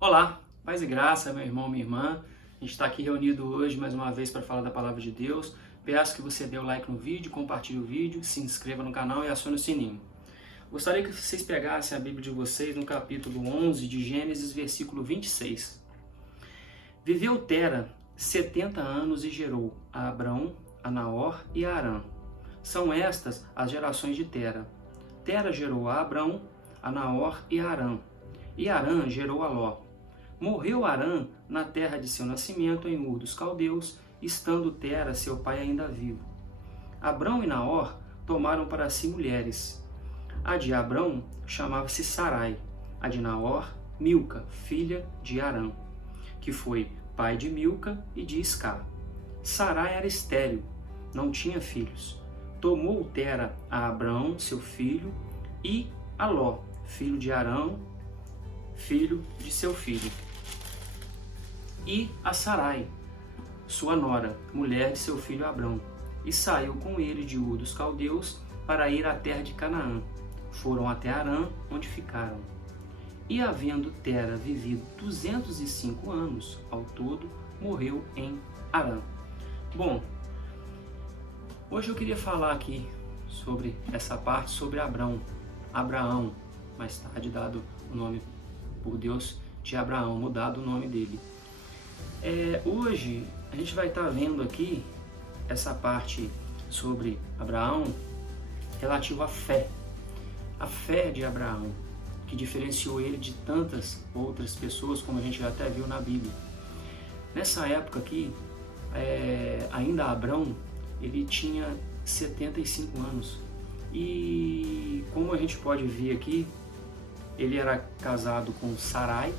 Olá, paz e graça, meu irmão, minha irmã. A gente está aqui reunido hoje mais uma vez para falar da palavra de Deus. Peço que você dê o like no vídeo, compartilhe o vídeo, se inscreva no canal e acione o sininho. Gostaria que vocês pegassem a Bíblia de vocês no capítulo 11 de Gênesis, versículo 26. Viveu Tera 70 anos e gerou a Abrão, a Naor e a Harã. São estas as gerações de Tera. Tera gerou a Abrão, a Naor e a Harã. E Harã gerou a Ló. Morreu Harã na terra de seu nascimento, em Ur dos Caldeus, estando Tera, seu pai, ainda vivo. Abrão e Naor tomaram para si mulheres. A de Abrão chamava-se Sarai, a de Naor, Milca, filha de Harã, que foi pai de Milca e de Iscar. Sarai era estéril, não tinha filhos. Tomou Tera a Abrão, seu filho, e a Ló, filho de Harã, filho de seu filho, e a Sarai, sua nora, mulher de seu filho Abrão, e saiu com ele de Ur dos Caldeus para ir à terra de Canaã. Foram até Harã, onde ficaram. E havendo Tera vivido 205 anos ao todo, morreu em Harã. Bom, hoje eu queria falar aqui sobre essa parte, sobre Abraão, mais tarde dado o nome por Deus de Abraão, mudado o nome dele. Hoje a gente vai estar vendo aqui essa parte sobre Abraão relativo à fé. A fé de Abraão, que diferenciou ele de tantas outras pessoas, como a gente já até viu na Bíblia. Nessa época aqui, ainda Abrão, ele tinha 75 anos. E como a gente pode ver aqui, ele era casado com Sarai,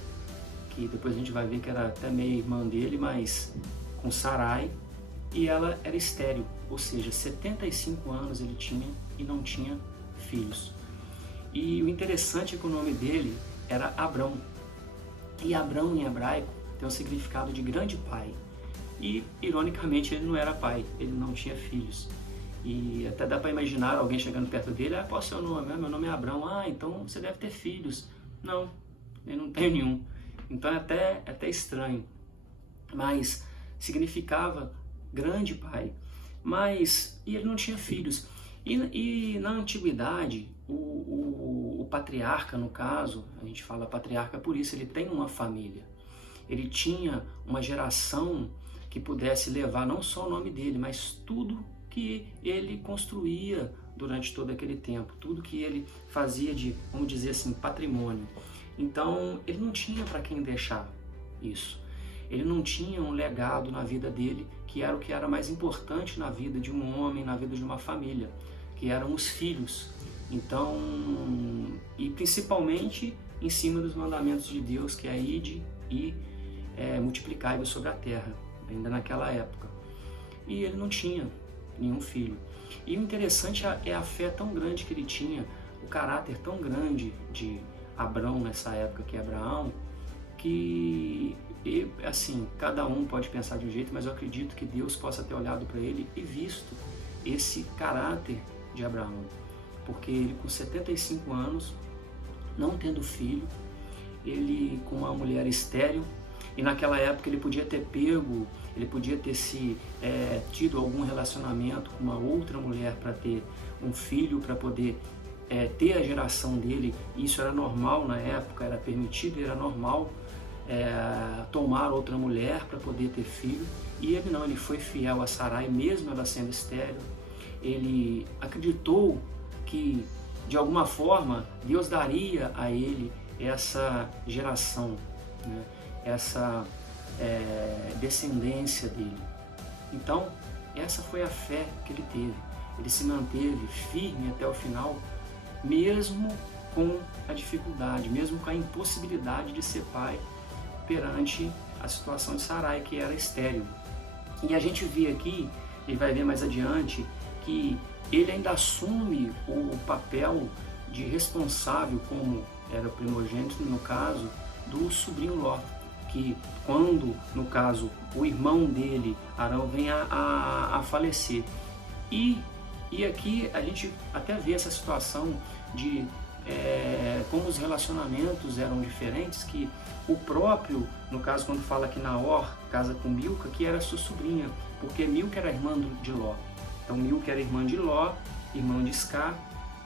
que depois a gente vai ver que era até meio irmã dele, mas com Sarai, e ela era estéril, ou seja, 75 anos ele tinha e não tinha filhos. E o interessante é que o nome dele era Abrão, e Abrão em hebraico tem o significado de grande pai, e ironicamente ele não era pai, ele não tinha filhos. E até dá para imaginar alguém chegando perto dele: qual é o seu nome? Meu nome é Abrão. Então você deve ter filhos. Não, ele não tem nenhum. Então é até estranho, mas significava grande pai. E ele não tinha filhos. E na antiguidade, o patriarca, no caso, a gente fala patriarca por isso, ele tem uma família. Ele tinha uma geração que pudesse levar não só o nome dele, mas tudo que ele construía durante todo aquele tempo, tudo que ele fazia de, vamos dizer assim, patrimônio. Então, ele não tinha para quem deixar isso. Ele não tinha um legado na vida dele, que era o que era mais importante na vida de um homem, na vida de uma família, que eram os filhos. Então, e principalmente em cima dos mandamentos de Deus, que é ide e multiplicai-vos sobre a terra, ainda naquela época. E ele não tinha nenhum filho. E o interessante é a fé tão grande que ele tinha, o caráter tão grande de Abrão nessa época, que é Abraão, que assim, cada um pode pensar de um jeito, mas eu acredito que Deus possa ter olhado para ele e visto esse caráter de Abraão, porque ele com 75 anos, não tendo filho, ele com uma mulher estéril, e naquela época ele podia ter tido algum relacionamento com uma outra mulher para ter um filho, para poder ter a geração dele. Isso era normal na época, era permitido, era normal tomar outra mulher para poder ter filho. E ele não, ele foi fiel a Sarai, mesmo ela sendo estéril. Ele acreditou que de alguma forma Deus daria a ele essa geração, né? Essa descendência dele. Então, essa foi a fé que ele teve. Ele se manteve firme até o final, mesmo com a dificuldade, mesmo com a impossibilidade de ser pai perante a situação de Sarai, que era estéril. E a gente vê aqui, e vai ver mais adiante, que ele ainda assume o papel de responsável, como era o primogênito, no caso, do sobrinho Ló, que quando, no caso, o irmão dele, Arão, vem a falecer. E aqui a gente até vê essa situação de como os relacionamentos eram diferentes, que o próprio, no caso quando fala que Naor casa com Milca, que era sua sobrinha, porque Milca era irmã de Ló. Então Milca era irmã de Ló, irmã de Iscar,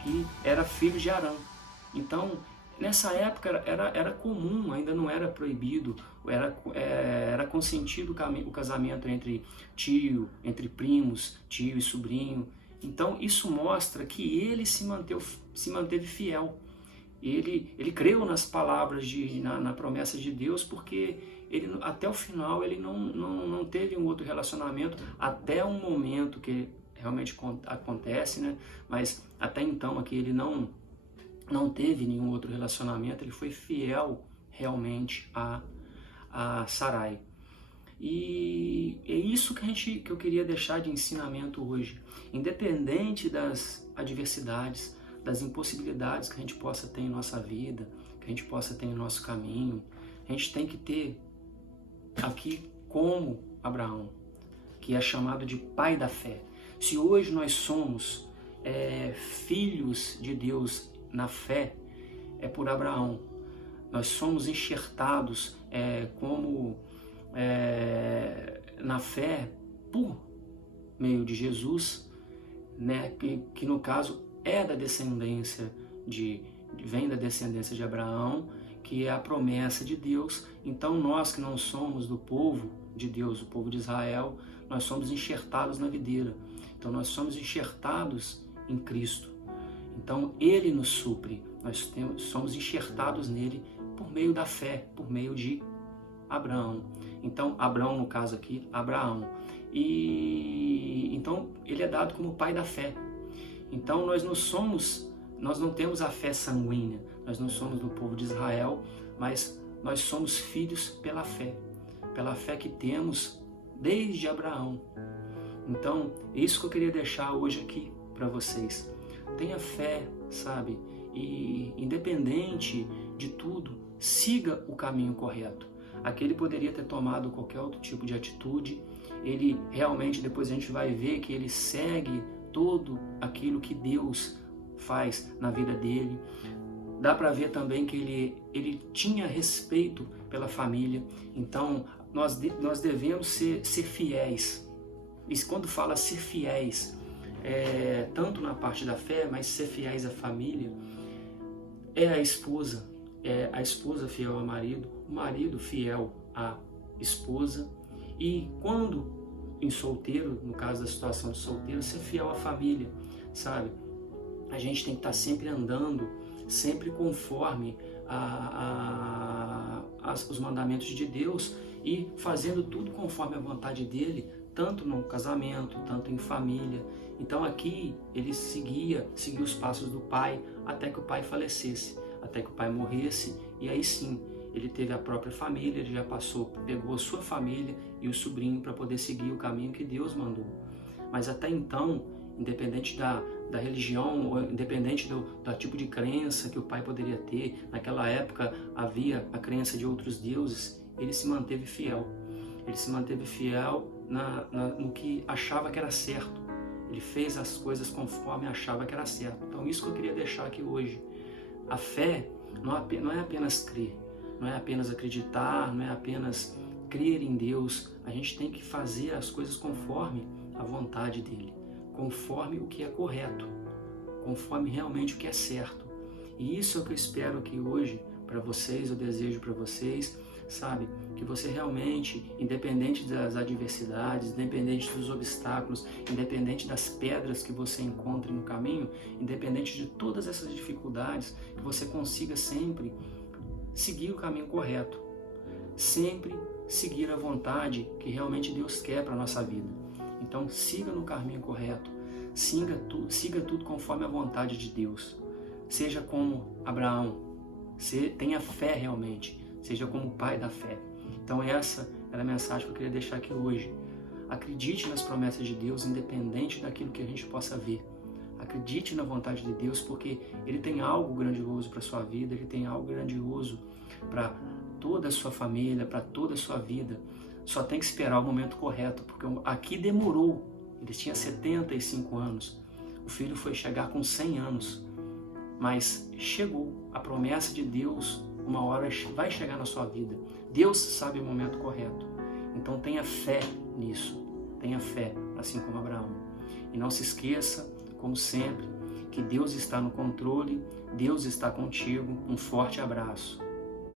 que era filho de Arã. Então, nessa época era comum, ainda não era proibido, era consentido o casamento entre tio, entre primos, tio e sobrinho. Então isso mostra que ele se manteve fiel. Ele creu nas palavras, na promessa de Deus, porque ele, até o final ele não teve um outro relacionamento, até um momento que realmente acontece, né? Mas até então aqui ele não teve nenhum outro relacionamento, ele foi fiel realmente a Sarai. E é isso que eu queria deixar de ensinamento hoje. Independente das adversidades, das impossibilidades que a gente possa ter em nossa vida, que a gente possa ter em nosso caminho, a gente tem que ter aqui como Abraão, que é chamado de pai da fé. Se hoje nós somos filhos de Deus na fé, é por Abraão. Nós somos enxertados na fé por meio de Jesus, né? Que no caso é da descendência vem da descendência de Abraão, que é a promessa de Deus. Então nós que não somos do povo de Deus, o povo de Israel, nós somos enxertados na videira. Então nós somos enxertados em Cristo. Então Ele nos supre, somos enxertados nele por meio da fé, por meio de Abraão. Então Abraão, no caso aqui, Abraão. E então ele é dado como pai da fé. Então nós não temos a fé sanguínea, nós não somos do povo de Israel, mas nós somos filhos pela fé que temos desde Abraão. Então, é isso que eu queria deixar hoje aqui para vocês. Tenha fé, sabe? E independente de tudo, siga o caminho correto. Aquele poderia ter tomado qualquer outro tipo de atitude, ele realmente, depois a gente vai ver que ele segue todo aquilo que Deus faz na vida dele. Dá para ver também que ele tinha respeito pela família. Então, nós devemos ser fiéis. E quando fala ser fiéis, tanto na parte da fé, mas ser fiéis à família, é a esposa fiel ao marido, o marido fiel à esposa, e quando em solteiro, no caso da situação de solteiro, ser fiel à família, sabe? A gente tem que estar sempre andando, sempre conforme os mandamentos de Deus e fazendo tudo conforme a vontade dele, tanto no casamento, tanto em família. Então aqui ele seguia os passos do pai até que o pai falecesse, até que o pai morresse, e aí sim ele teve a própria família, ele já pegou a sua família e o sobrinho para poder seguir o caminho que Deus mandou. Mas até então, independente da religião, ou independente do tipo de crença que o pai poderia ter, naquela época havia a crença de outros deuses, ele se manteve fiel. Ele se manteve fiel no que achava que era certo. Ele fez as coisas conforme achava que era certo. Então isso que eu queria deixar aqui hoje. A fé não é apenas crer, não é apenas acreditar, não é apenas crer em Deus. A gente tem que fazer as coisas conforme a vontade dele, conforme o que é correto, conforme realmente o que é certo. E isso é o que eu espero que hoje para vocês, eu desejo para vocês, sabe? Que você realmente, independente das adversidades, independente dos obstáculos, independente das pedras que você encontre no caminho, independente de todas essas dificuldades, que você consiga sempre seguir o caminho correto, sempre seguir a vontade que realmente Deus quer para a nossa vida. Então siga no caminho correto, siga tudo conforme a vontade de Deus. Seja como Abraão, tenha fé realmente, seja como o pai da fé. Então essa era a mensagem que eu queria deixar aqui hoje. Acredite nas promessas de Deus, independente daquilo que a gente possa ver. Acredite na vontade de Deus, porque Ele tem algo grandioso para a sua vida, Ele tem algo grandioso para toda a sua família, para toda a sua vida. Só tem que esperar o momento correto, porque aqui demorou. Ele tinha 75 anos. O filho foi chegar com 100 anos. mas chegou. A promessa de Deus, uma hora vai chegar na sua vida. Deus sabe o momento correto. Então tenha fé nisso. Tenha fé, assim como Abraão. E não se esqueça, como sempre, que Deus está no controle, Deus está contigo. Um forte abraço.